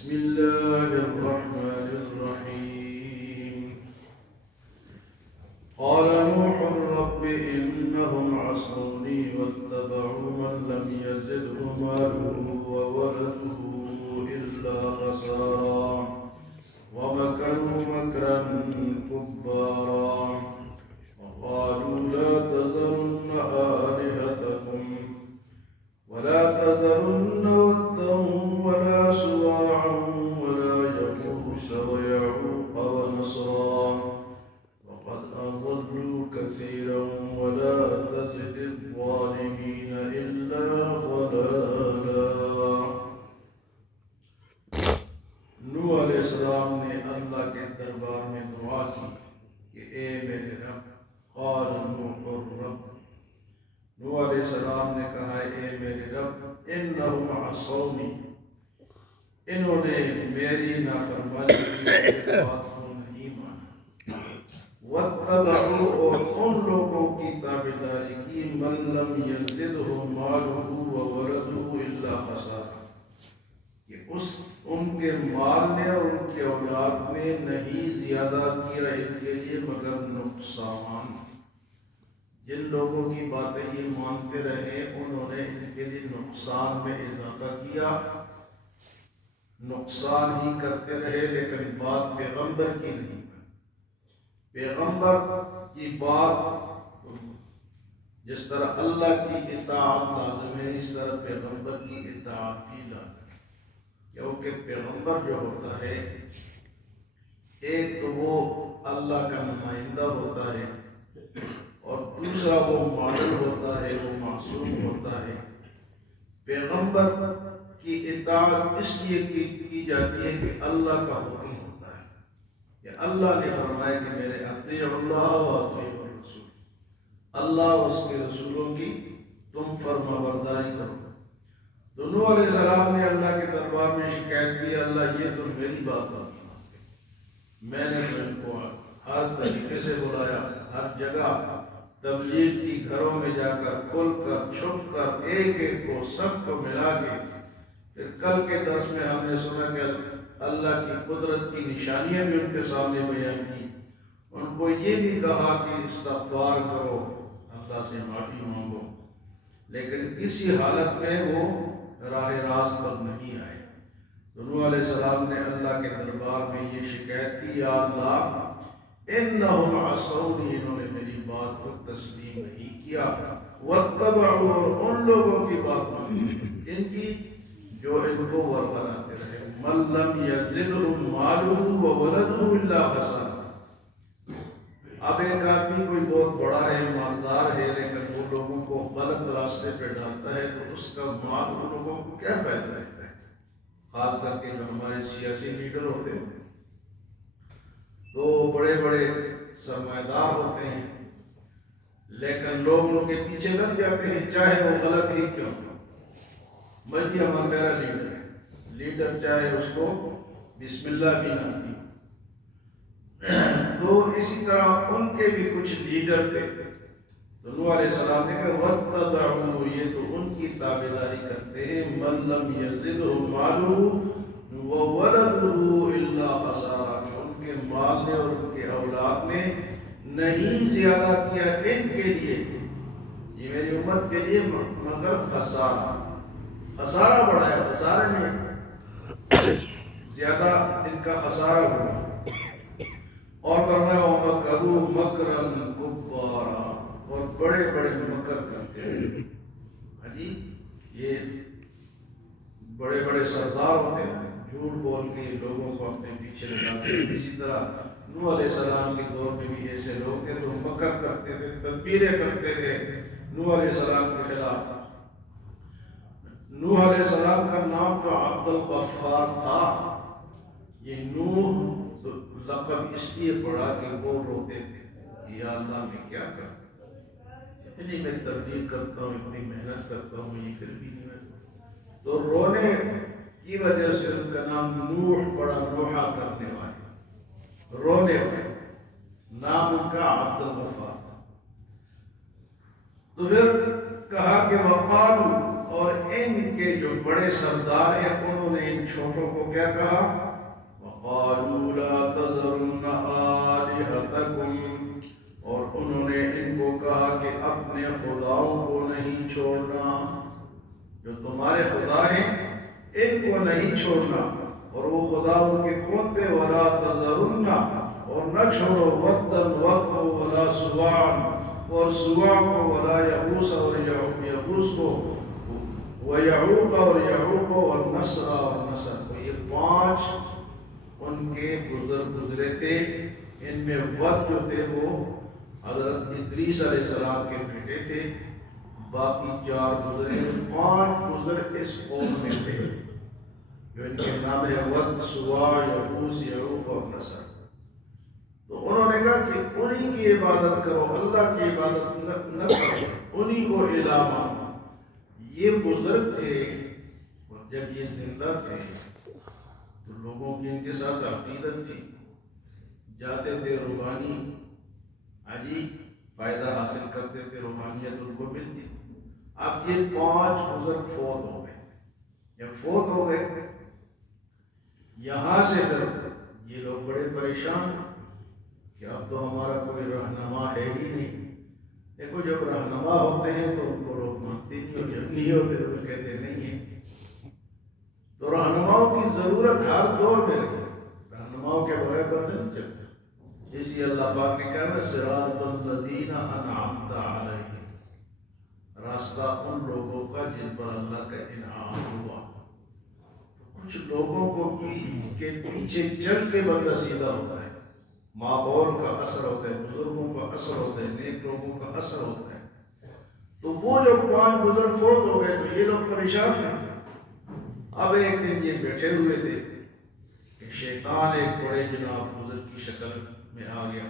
بسم الله الرحمن الرحيم قال نوح رب إنهم عصوني واتبعوا من لم يزده ماله وولده إلا خسارا ومكروا مكرا كبارا وقالوا لا تذرن آلهتكم ولا تذرن ودا ولا سواعا ولا يغوث ويعوق ونسرا وقد أضلوا كثيرا ولا تزد الظالمين إلا ضلالا. نوح علیہ السلام نے اللہ کے دربار میں دعا کی کہ اے میرے رب. قال نوح الرب، نوح علیہ السلام نے کہا اے میرے رب انہم عصونی، انہوں نے میری نافرمانی کی بات کو نہیں مانا. واتبعوا، اور ان لوگوں کی تابعداری کی من لم یزدہ مالہ وولدہ الا خسارا، کہ ان کے مال نے اور ان کے اولاد نے نہیں زیادہ کیا ان کے لیے مگر نقصان. جن لوگوں کی باتیں یہ مانتے رہے انہوں نے ان کے لیے نقصان میں اضافہ کیا، نقصان ہی کرتے رہے، لیکن بات پیغمبر کی نہیں. پیغمبر کی بات جس طرح اللہ کی اطاعت لازم ہے، اس طرح پیغمبر کی اطاعت بھی لازم ہے. کیونکہ پیغمبر جو ہوتا ہے ایک تو وہ اللہ کا نمائندہ ہوتا ہے اور دوسرا وہ ماڈل ہوتا ہے، وہ معصوم ہوتا ہے. پیغمبر کی اطاعت اس لیے کی جاتی ہے کہ اللہ کا حکم ہوتا ہے، کہ اللہ نے فرمایا کہ میرے اطیعوا اللہ و اطیعوا الرسول، اللہ اور اس کے رسولوں کی تم فرما برداری کرو. تو نوح علیہ السلام نے اللہ کے دربار میں شکایت کی، اللہ یہ تو میری بات نہیں مانتے، میں نے تو ان کو ہر طریقے سے بلایا، ہر جگہ تبلیغ کی، گھروں میں جا کر کھل کر چھپ کر ایک ایک کو سب کو ملا کے. پھر کل کے درس میں ہم نے سنا کہ اللہ کی قدرت کی نشانیاں بھی ان کے سامنے بیان کی. ان کو یہ بھی کہا کہ استغفار کرو، اللہ سے معافی مانگو، لیکن کسی حالت میں وہ راہ راست پر نہیں آئے. تو نوح علیہ السلام نے اللہ کے دربار میں یہ شکایت کی، یا اللہ انہم عصونی، انہوں نے میری بات کو تسلیم نہیں کیا. واتبعوا، اور ان لوگوں کی بات مانی جن کی جو ان کو وربلاتے رہے. من لم یزدہ مالہ وولدہ الا خسارا. اب ایک آدمی کوئی بہت بڑا ہے، مالدار ہے، لیکن وہ لوگوں کو غلط راستے پہ ڈالتا ہے تو اس کا مال ان لوگوں کو کیا فائدہ رہتا ہے؟ خاص کر کے جو ہمارے سیاسی لیڈر ہوتے ہیں تو بڑے بڑے سرمایہ دار ہوتے ہیں، لیکن لوگ ان کے پیچھے لگ جاتے ہیں چاہے وہ غلط ہی کیوں. مرضی ہمارا میرا لیڈر ہے، لیڈر چاہے اس کو بسم اللہ بھی نہ آتی. تو اسی طرح ان کے بھی کچھ لیڈر تھے. تو نوح علیہ السلام نے کہا واتبعوا، یہ تو ان کی تابعداری کرتے ہیں، من لم یزدہ مالہ وولدہ الا خسارا، کہ ان کے مال نے اور ان کے اولاد نے نہیں زیادہ کیا ان کے لیے، یہ میری امت کے لیے مگر خسارہ. خسارہ بڑا ہے، خسارے میں زیادہ ان کا خسارہ ہوا. اور فرمایا وَمَكَرُوا مَكْرًا كُبَّارًا، اور بڑے بڑے مکر کرتے ہیں. جی یہ بڑے بڑے سردار ہوتے ہیں، جھوٹ بول کے لوگوں کو اپنے پیچھے لگاتے ہیں. اسی طرح نوح علیہ السلام کے دور میں بھی ایسے لوگ تھے جو مکر کرتے تھے، تدبیریں کرتے تھے نوح علیہ السلام کے خلاف. نوح علیہ السلام کا نام تو عبد الغفار تھا. یہ نوح تو لقب اس لیے پڑا کہ وہ روتے تھے، یا اللہ میں کیا کروں، اتنی میں تبلیغ کرتا ہوں، اتنی محنت کرتا ہوں، یہ پھر بھی نہیں. تو رونے کی وجہ سے ان کا نام نوح پڑا، نوحہ کرنے والے، رونے والے. نام ان کا عبد الغفار. تو پھر کہا کہ وقالو، اور ان کے جو بڑے سردار ہیں انہوں نے ان چھوٹوں کو کیا کہا؟ وَقَالُوا لَا تَذَرُنَّ آلِهَتَكُمْ، اور انہوں نے ان کو کہا کہ اپنے خداؤں کو نہیں چھوڑنا، جو تمہارے خدا ہیں ان کو نہیں چھوڑنا۔ اور وہ خدا ان کے کون تھے؟ وَلَا تَذَرُنَّ، اور نہ چھوڑو وَدًّا وَدًّ وَلَا سُوَاعًا، اور سوا کو، وَلَا یغوث اور یغوث کو، وَیعوق اور یعوق والنصر اور نصر کو۔ یہ 5 ان کے گزرے تھے۔ ان میں ود جو تھے وہ حضرت ادریس علیہ السلام کے بیٹے تھے، باقی 4 گزرے، 5 گزر اس قوم میں تھے جو ان کے نام ہے ود، سوا، یغوث، یعوق اور نصر۔ تو انہوں نے کہا کہ انہی کی عبادت کرو، اللہ کی عبادت نہ کرو، انہی کو الہ مانو۔ یہ بزرگ تھے، اور جب یہ زندہ تھے تو لوگوں کی ان کے ساتھ عقیدت تھی، جاتے تھے روحانی عجیب فائدہ حاصل کرتے تھے، روحانیت ان کو ملتی۔ اب یہ 5 بزرگ فوت ہو گئے۔ جب فوت ہو گئے یہاں سے پھر یہ لوگ بڑے پریشان کہ اب تو ہمارا کوئی رہنما ہے ہی نہیں۔ دیکھو جب رہنما ہوتے ہیں تو ان کو لوگ مانتے نہیں، اور جب نہیں ہوتے تو وہ کہتے نہیں ہیں۔ تو رہنماؤں کی ضرورت ہر دور میں رہی، رہنماؤں کے بغیر پتہ نہیں چلتا۔ اس لیے اللہ پاک نے کہا صراط الذین انعمت علیہم، راستہ ان لوگوں کا جن پر اللہ کا انعام ہوا۔ کچھ لوگوں کو کے پیچھے چل کے بندہ سیدھا ہوتا ہے، ماحول کا اثر ہوتا ہے، بزرگوں کا اثر ہوتا ہے، نیک لوگوں کا اثر ہوتا ہے۔ تو وہ جو 5 بزرگ فوت ہو گئے تو یہ لوگ پریشان ہیں۔ اب ایک دن یہ بیٹھے ہوئے تھے کہ شیطان ایک بڑے جناب بزرگ کی شکل میں آ گیا۔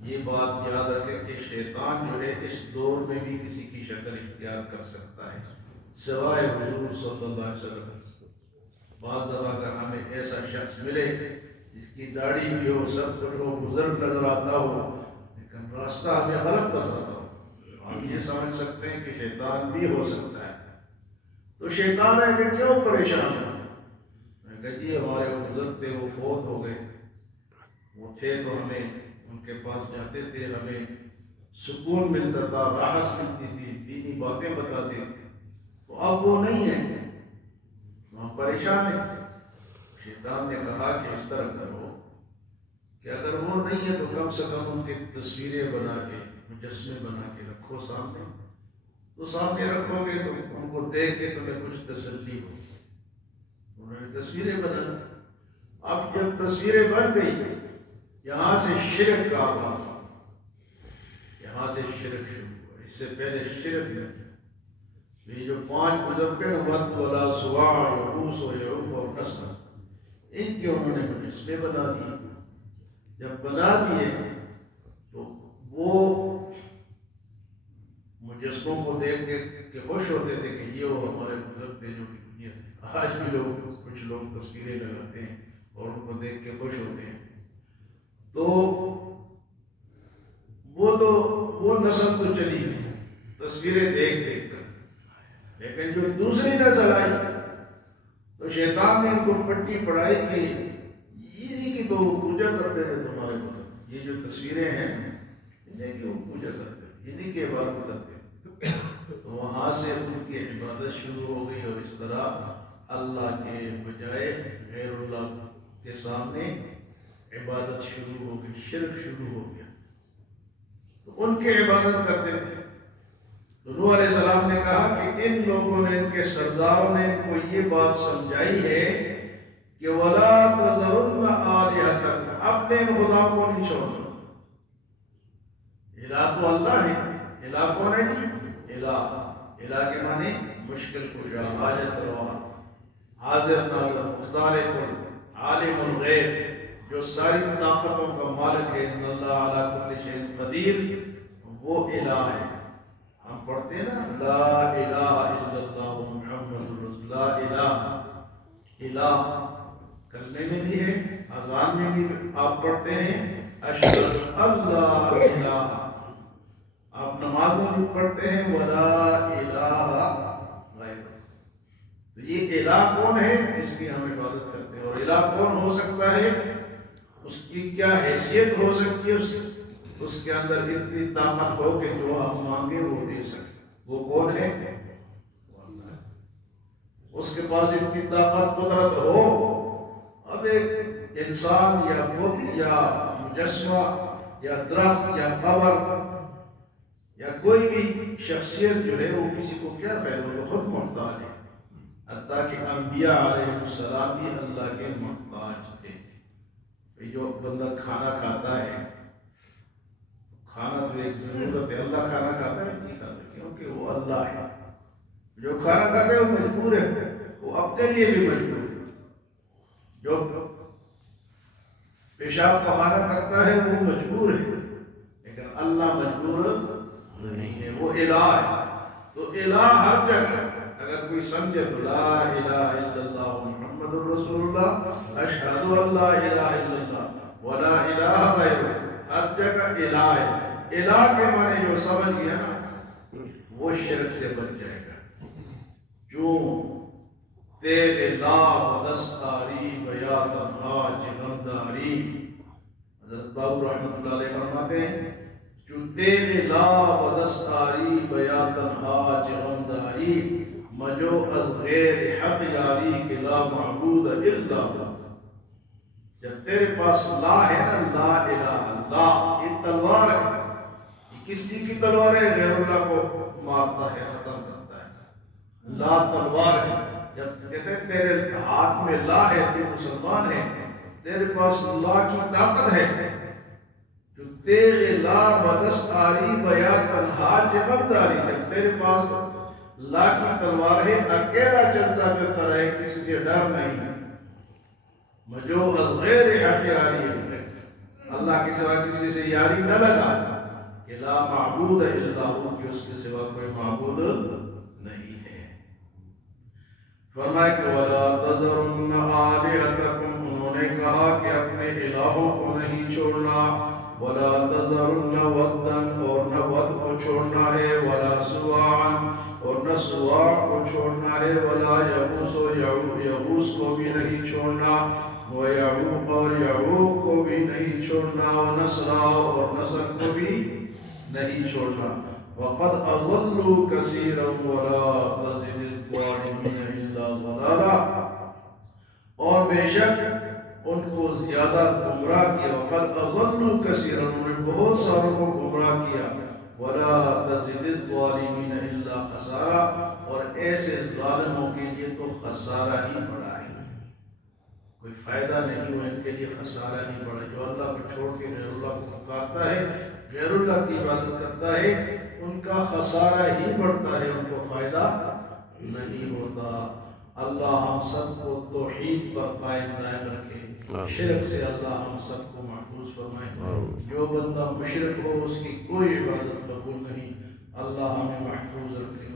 یہ بات یاد رکھیں کہ شیطان جو ہے اس دور میں بھی کسی کی شکل اختیار کر سکتا ہے سوائے حضور صلی اللہ علیہ وسلم۔ بعض دفعہ اگر ہمیں ایسا شخص ملے جس کی داڑھی بھی ہو، سب کچھ ہو، بزرگ نظر آتا ہو، لیکن راستہ ہمیں غلط نظر آتا ہو، ہم یہ سمجھ سکتے ہیں کہ شیطان بھی ہو سکتا ہے۔ تو شیطان ہے کہ کیوں پریشان ہے؟ میں کہا جی ہمارے بزرگ تھے وہ فوت ہو گئے، وہ تھے تو ہمیں ان کے پاس جاتے تھے، ہمیں سکون ملتا تھا، راحت ملتی تھی، دینی باتیں بتاتے تھے، تو اب وہ نہیں ہیں، ہم پریشان ہیں۔ شیطان نے کہا کہ اس طرح کرو کہ اگر وہ نہیں ہے تو کم سے کم ان کی تصویریں بنا کے، مجسمے بنا کے رکھو سامنے، تو سامنے رکھو گے تو ان کو دیکھ کے تمہیں کچھ تسلی ہو۔ انہوں نے تصویریں بنا۔ اب جب تصویریں بن گئی یہاں سے شرک کا آغاز ہوا، یہاں سے شرک شروع ہوا۔ اس سے پہلے شرک نہیں۔ یہ جو 5 بزرگ تھے ود، ولا، سواع، یغوث و یعوق اور نصر، ان کے انہوں نے مجسمے بنا دیے۔ جب بنا دیے تو وہ مجسموں کو دیکھ کے خوش ہوتے تھے کہ یہ وہ ہمارے بزرگ تھے جو دنیا۔ آج بھی کچھ لوگ تصویریں لگاتے ہیں اور ان کو دیکھ کے خوش ہوتے ہیں۔ تو وہ نسل تو چلی گئی تصویریں دیکھ کر، لیکن جو دوسری نسل آئی تو شیطان نے ان کو پٹی پڑھائی کہ یہ کی تو پوجا کرتے تھے تمہارے بزرگ، یہ جو تصویریں ہیں انہیں کی وہ پوجا کرتے، انہیں کی عبادت کرتے۔ تو وہاں سے ان کی عبادت شروع ہو گئی، اور اس طرح اللہ کے بجائے غیر اللہ کے سامنے عبادت شروع ہو گئی، شرک شروع ہو گیا۔ تو ان کی عبادت کرتے تھے۔ تو نوح علیہ السلام نے کہا کہ ان لوگوں نے، ان کے سرداروں نے ان کو یہ بات سمجھائی ہے کہ وَلَا تَذَرُنَّ آلِهَتَكُمْ، اپنے ان خدا کو نہیں چھوڑنا۔ الہ تو اللہ ہے، الہ کون ہے جی؟ الہ کے معنی مشکل کشا، حاجت روا، حاضر ناظر، مختار کل، عالم الغیب، جو ساری طاقتوں کا مالک ہے، ان اللہ علی کل شیء قدیر، وہ الہ ہے۔ ہم پڑھتے ہیں نا لا الہ الا اللہ محمد رسول اللہ، الہ کلمے میں بھی ہے، اذان میں بھی آپ پڑھتے ہیں اشہد اللہ الہ، آپ نماز میں بھی پڑھتے ہیں ولا الہ غیر تو یہ الہ کون ہے اس کی ہم عبادت کرتے ہیں، اور الہ کون ہو سکتا ہے، اس کی کیا حیثیت ہو سکتی ہے، اس کے اندر اتنی طاقت ہو کہ جو ہم مانگے وہ دے سکے، وہ کون ہے؟ اس کے پاس اتنی طاقت قدرت ہو۔ اب ایک انسان یا بت یا مجسمہ یا درخت یا قبر یا کوئی بھی شخصیت جو ہے وہ کسی کو کیا فائدہ، وہ خود محتاج ہے، حتیٰ کہ انبیاء علیہ السلام بھی اللہ کے محتاج تھے۔ جو بندہ کھانا کھاتا ہے، کھانا تو ایک ضرورت ہے، اللہ کھانا کھاتا ہے نہیں کھاتا، کیونکہ وہ اللہ ہے۔ جو کھانا کھاتا ہے وہ مجبور ہے، وہ اپنے لیے بھی مجبور ہے۔ جو پیشاب پخانا کرتا ہے وہ مجبور ہے، لیکن اللہ مجبور نہیں ہے، وہ الہ ہے۔ تو الہ ہر جگہ، اگر کوئی سمجھے تو لا الہ الا اللہ محمد الرسول اللہ، اشہد ان لا الہ الا اللہ ولا الہ غیرہ، ہر جگہ الہ ہے۔ الہ کے معنی جو سمجھ گیا نا وہ شرک سے بچ جائے گا۔ جو تیرے لا بدستاری بیا تنہا جغمداری، حضرت بابو رحمۃ اللہ علیہ فرماتے ہیں جو تیرے لا بدستاری بیا تنہا جغمداری، مجو از غیر حق یاری کہ لا معبود الا اللہ۔ جب تیرے پاس لا ہے نا، لا الہ اللہ، یہ تلوار ہے، یہ کس چیز کی تلوار ہے؟ غیر اللہ کو مارتا ہے، ختم کرتا ہے۔ لا تلوار ہے۔ جب کہتے ہیں تیرے ہاتھ میں لا ہے، تو مسلمان ہے، تیرے پاس لا کی طاقت ہے، جو تیرے لا بدستاری بیا تنہا جغمداری، جب تیرے پاس لا کی تلوار ہے، اکیلا چلتا پھرتا رہے، کسی سے ڈر نہیں، مجو از غیر حق یاری، اللہ کے سوا کسی سے یاری نہ لگا، کہ لا معبود الا ہو، کہ اس کے سوا کوئی معبود نہیں ہے۔ فرمائے کہ وَلَا تَذَرُنَّ آلِهَتَكُمْ، انہوں نے کہا کہ اپنے الہوں کو نہیں چھوڑنا، وَلَا تَذَرُنَّ وَدًّا، اور نہ ود کو چھوڑنا ہے، وَلَا سُوَاعًا، اور نہ سواع کو چھوڑنا ہے، وَلَا یغوث، اور یغوث کو بھی نہیں چھوڑنا، وَیَعُوقَ، اور یعوق کو بھی نہیں چھوڑنا، وَنَسْرَ، اور نصر کو بھی نہیں چھوڑنا۔ وَقَدْ أَضَلُّوا كَثِيرًا وَلَا تَزِدِ الظَّالِمِينَ إِلَّا ضَلَالًا، اور بے شک ان کو زیادہ گمراہ کیا۔ وَقَدْ أَضَلُّوا كَثِيرًا، انہوں نے بہت ساروں کو گمراہ کیا۔ وَلَا تَزِدِ الظَّالِمِينَ إِلَّا خَسَارًا، اور ایسے ظالموں کے لیے تو خسارہ ہی بڑا ہے، کوئی فائدہ نہیں ہوا، ان کے لیے خسارہ ہی بڑا ہے۔ جو اللہ کو چھوڑ کے غیر اللہ کو پکارتا ہے، غیر اللہ کی عبادت کرتا ہے، ان کا خسارہ ہی بڑھتا ہے، ان کو فائدہ نہیں ہوتا۔ اللہ ہم سب کو توحید پر قائم دائم رکھے، شرک سے اللہ ہم سب کو محفوظ فرمائے۔ جو بندہ مشرک ہو اس کی کوئی عبادت قبول نہیں، اللہ ہمیں محفوظ رکھے۔